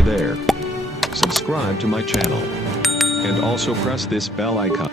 Hey there. Subscribe to my channel. And also press this bell icon.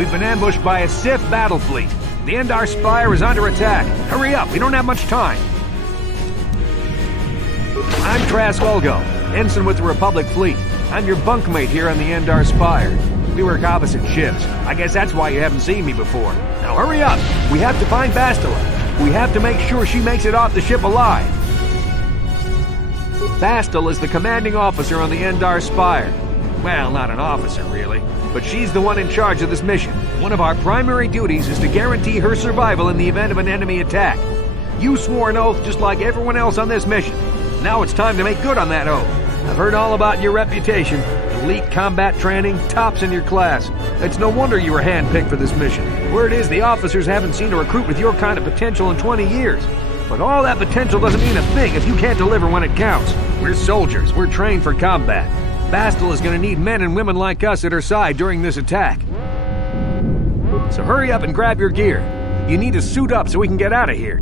We've been ambushed by a Sith battle fleet. The Endar Spire is under attack. Hurry up, we don't have much time. I'm Trask Olgo, ensign with the Republic fleet. I'm your bunkmate here on the Endar Spire. We work opposite ships. I guess that's why you haven't seen me before. Now hurry up! We have to find Bastila. We have to make sure she makes it off the ship alive. Bastila is the commanding officer on the Endar Spire. Well, not an officer, really. But she's the one in charge of this mission. One of our primary duties is to guarantee her survival in the event of an enemy attack. You swore an oath just like everyone else on this mission. Now it's time to make good on that oath. I've heard all about your reputation. Elite combat training, tops in your class. It's no wonder you were handpicked for this mission. Word is the officers haven't seen a recruit with your kind of potential in 20 years. But all that potential doesn't mean a thing if you can't deliver when it counts. We're soldiers. We're trained for combat. Bastila is going to need men and women like us at her side during this attack. So hurry up and grab your gear. You need to suit up so we can get out of here.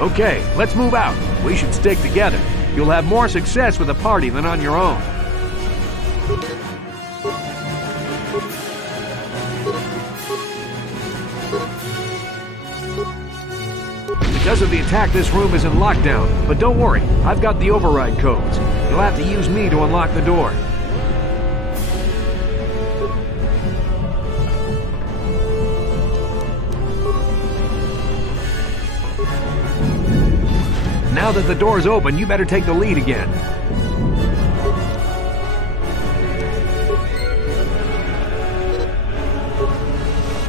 Okay, let's move out. We should stick together. You'll have more success with a party than on your own. Because of the attack, this room is in lockdown. But don't worry, I've got the override codes. You'll have to use me to unlock the door. Now that the door's open, you better take the lead again.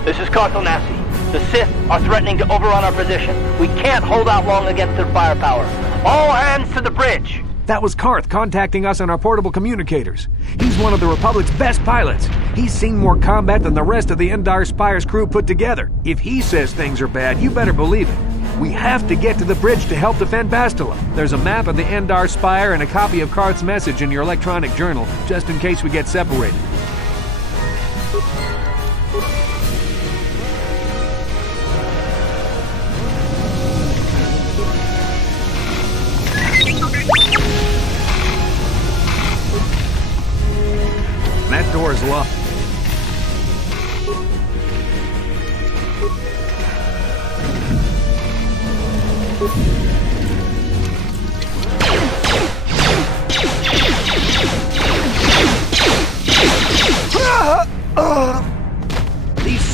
This is Carthel Nassi. The Sith are threatening to overrun our position. We can't hold out long against their firepower. All hands to the bridge! That was Karth contacting us on our portable communicators. He's one of the Republic's best pilots. He's seen more combat than the rest of the Endar Spire's crew put together. If he says things are bad, you better believe it. We have to get to the bridge to help defend Bastila. There's a map of the Endar Spire and a copy of Karth's message in your electronic journal, just in case we get separated. That door's locked.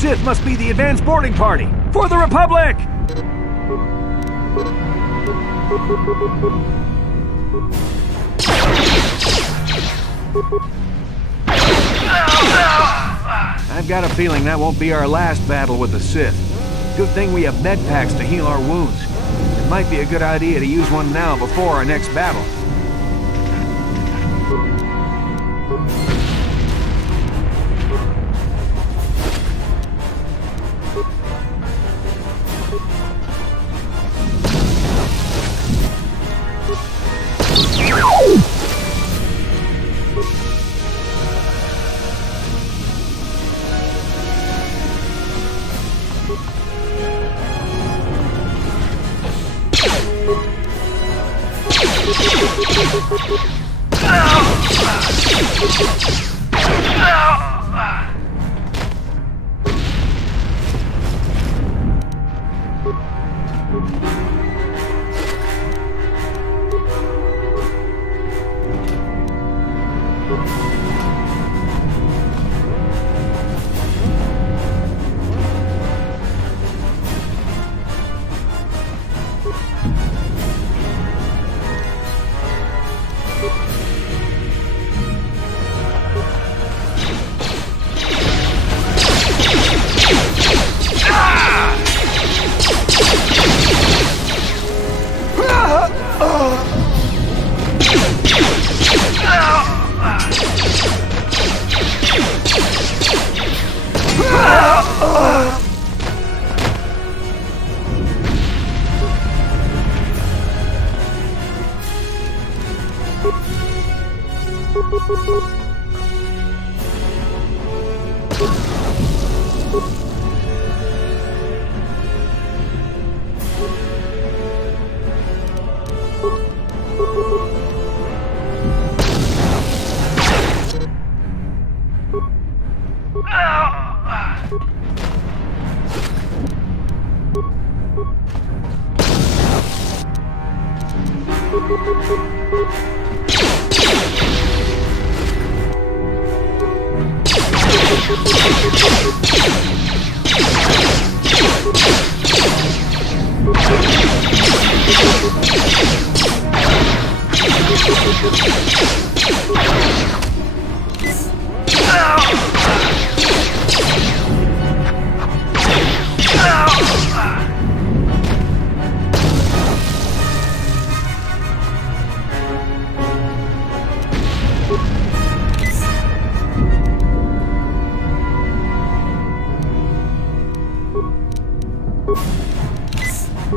Sith must be the advanced boarding party! For the Republic! I've got a feeling that won't be our last battle with the Sith. Good thing we have med packs to heal our wounds. It might be a good idea to use one now before our next battle.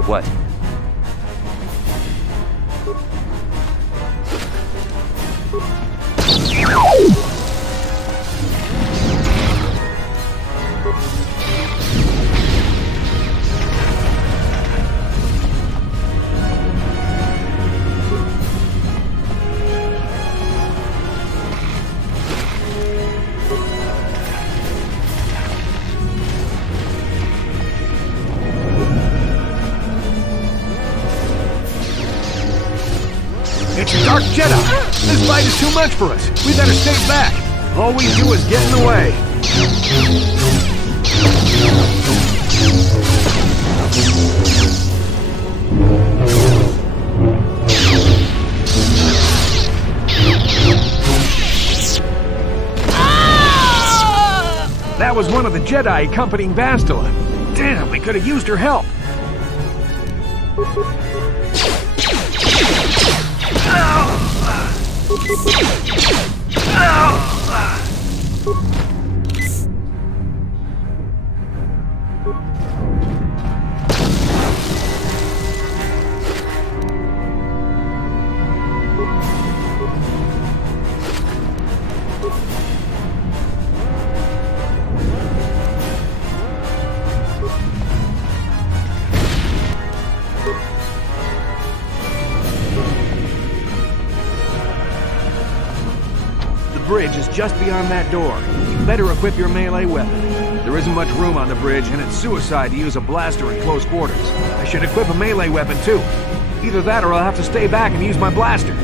What? It's a Dark Jedi! This fight is too much for us! We better stay back! All we do is get in the way! That was one of the Jedi accompanying Bastila. Damn, we could have used her help! The bridge is just beyond that door. You better equip your melee weapon. There isn't much room on the bridge, and it's suicide to use a blaster in close quarters. I should equip a melee weapon too. Either that or I'll have to stay back and use my blaster.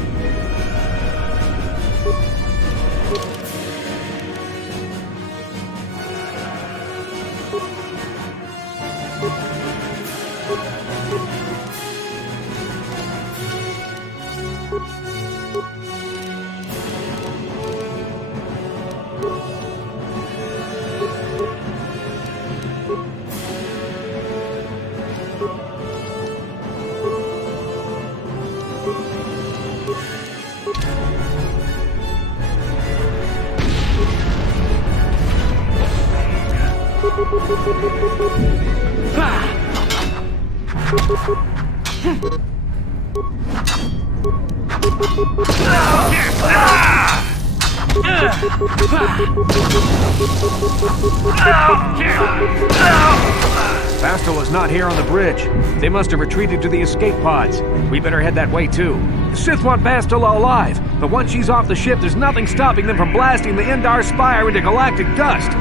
Bastila's not here on the bridge. They must have retreated to the escape pods. We better head that way too. The Sith want Bastila alive, but once she's off the ship, there's nothing stopping them from blasting the Endar Spire into galactic dust.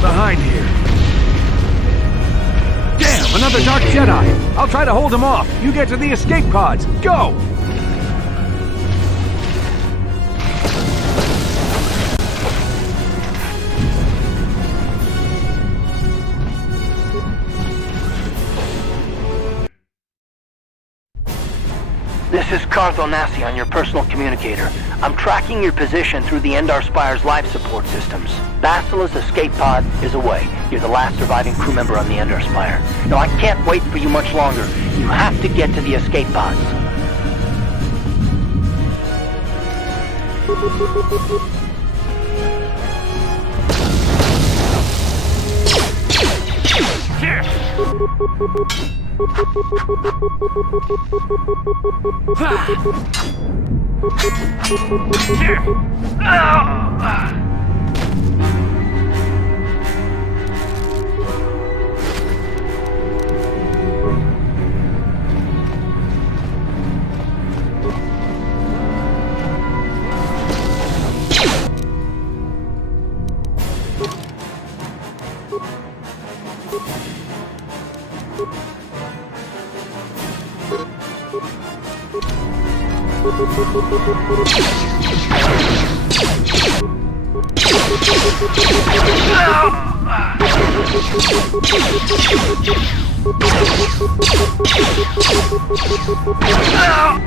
Behind here. Damn, another Dark Jedi! I'll try to hold him off. You get to the escape pods. Go! This is Carthel Nassi on your personal communicator. I'm tracking your position through the Endar Spire's life support systems. Bastila's escape pod is away. You're the last surviving crew member on the Endar Spire. Now I can't wait for you much longer. You have to get to the escape pods.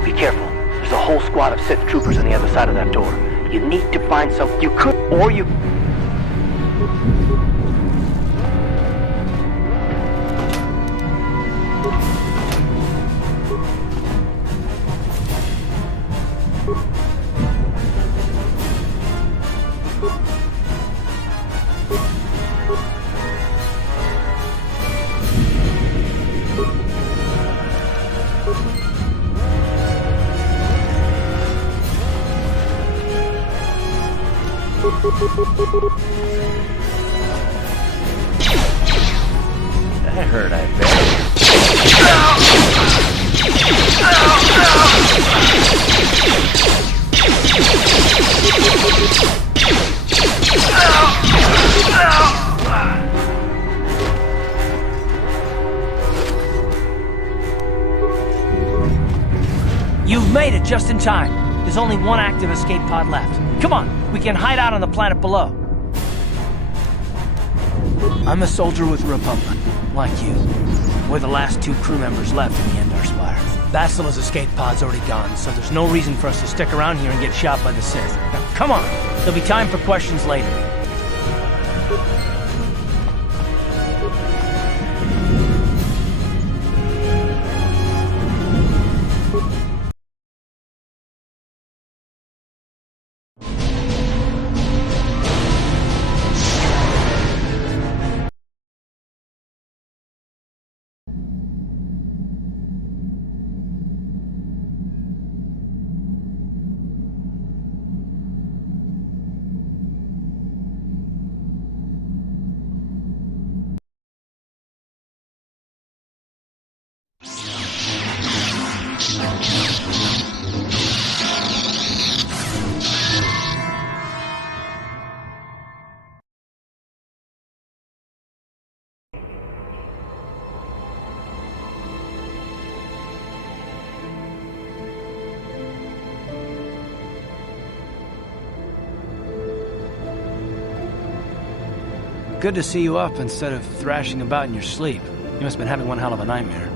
Be careful. There's a whole squad of Sith troopers on the other side of that door. You need to find some... You could... Or you... That hurt, I bet. You've made it just in time. There's only one active escape pod left. Come on, we can hide out on the planet below. I'm a soldier with the Republic, like you. We're the last two crew members left in the Endar Spire. Bastila's escape pod's already gone, so there's no reason for us to stick around here and get shot by the Sith. Now, come on! There'll be time for questions later. good to see you up instead of thrashing about in your sleep. You must have been having one hell of a nightmare.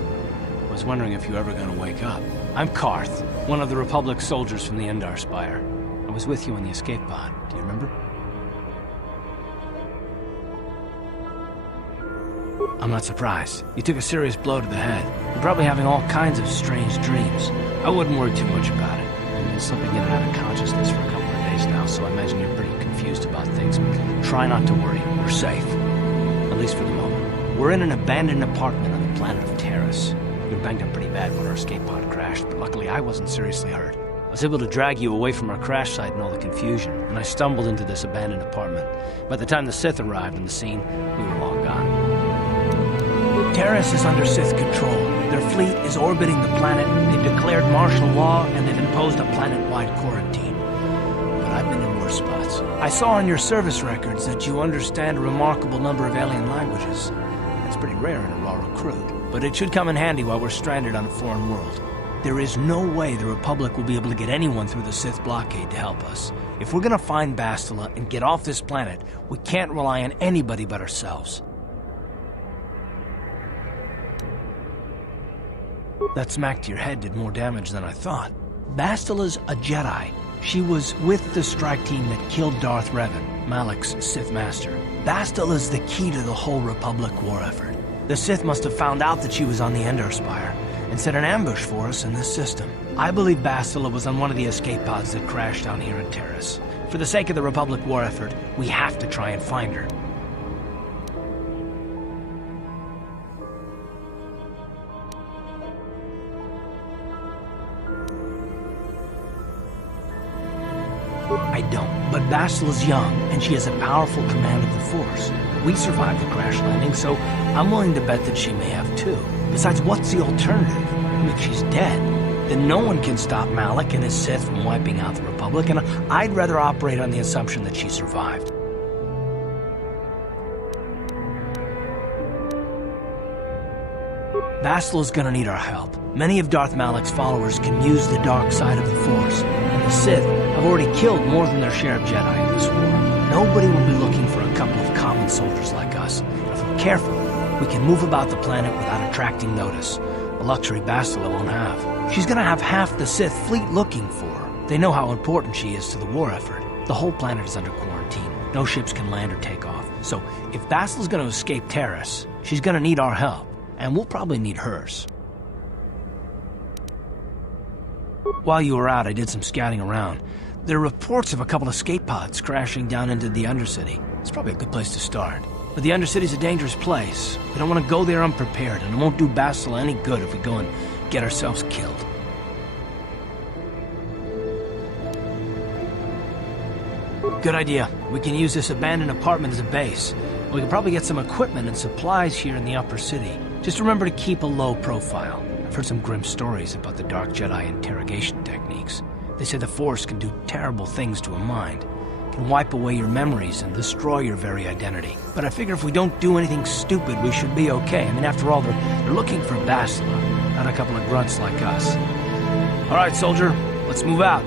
I was wondering if you were ever gonna wake up. I'm Karth, one of the Republic soldiers from the Endar Spire. I was with you on the escape pod. Do you remember? I'm not surprised. You took a serious blow to the head. You're probably having all kinds of strange dreams. I wouldn't worry too much about it. You've been slipping in and out of consciousness for a couple of days now, so I imagine you're pretty confused about things. But try not to worry. We're safe. At least for the moment. We're in an abandoned apartment on the planet of Terrace. You were banged up pretty bad when our escape pod crashed, but luckily I wasn't seriously hurt. I was able to drag you away from our crash site and all the confusion, and I stumbled into this abandoned apartment. By the time the Sith arrived on the scene, we were long gone. Terrace is under Sith control. Their fleet is orbiting the planet. They've declared martial law, and they've imposed a planet-wide quarantine. But I've been in worse spots. I saw on your service records that you understand a remarkable number of alien languages. That's pretty rare in a raw recruit, but it should come in handy while we're stranded on a foreign world. There is no way the Republic will be able to get anyone through the Sith blockade to help us. If we're gonna find Bastila and get off this planet, we can't rely on anybody but ourselves. That smack to your head did more damage than I thought. Bastila's a Jedi. She was with the strike team that killed Darth Revan, Malak's Sith Master. Bastila's the key to the whole Republic war effort. The Sith must have found out that she was on the Endar Spire and set an ambush for us in this system. I believe Bastila was on one of the escape pods that crashed down here in Terrace. For the sake of the Republic war effort, we have to try and find her. I don't, but Bastila's young, and she has a powerful command of the Force. We survived the crash landing, so I'm willing to bet that she may have too. Besides, what's the alternative? I mean, if she's dead, then no one can stop Malak and his Sith from wiping out the Republic, and I'd rather operate on the assumption that she survived. Bastila's gonna need our help. Many of Darth Malak's followers can use the dark side of the Force, and the Sith have already killed more than their share of Jedi in this war. Nobody will be looking for a couple of common soldiers like us. And if we're careful, we can move about the planet without attracting notice, a luxury Bastila won't have. She's gonna have half the Sith fleet looking for her. They know how important she is to the war effort. The whole planet is under quarantine. No ships can land or take off. So if Bastila's gonna escape Terrace, she's gonna need our help. And we'll probably need hers. While you were out, I did some scouting around. There are reports of a couple of escape pods crashing down into the Undercity. It's probably a good place to start. But the Undercity's a dangerous place. We don't want to go there unprepared, and it won't do Bastila any good if we go and get ourselves killed. Good idea. We can use this abandoned apartment as a base. We can probably get some equipment and supplies here in the upper city. Just remember to keep a low profile. I've heard some grim stories about the Dark Jedi interrogation techniques. They say the Force can do terrible things to a mind. It can wipe away your memories and destroy your very identity. But I figure if we don't do anything stupid, we should be okay. I mean, after all, they're looking for Bastila, not a couple of grunts like us. All right, soldier, let's move out.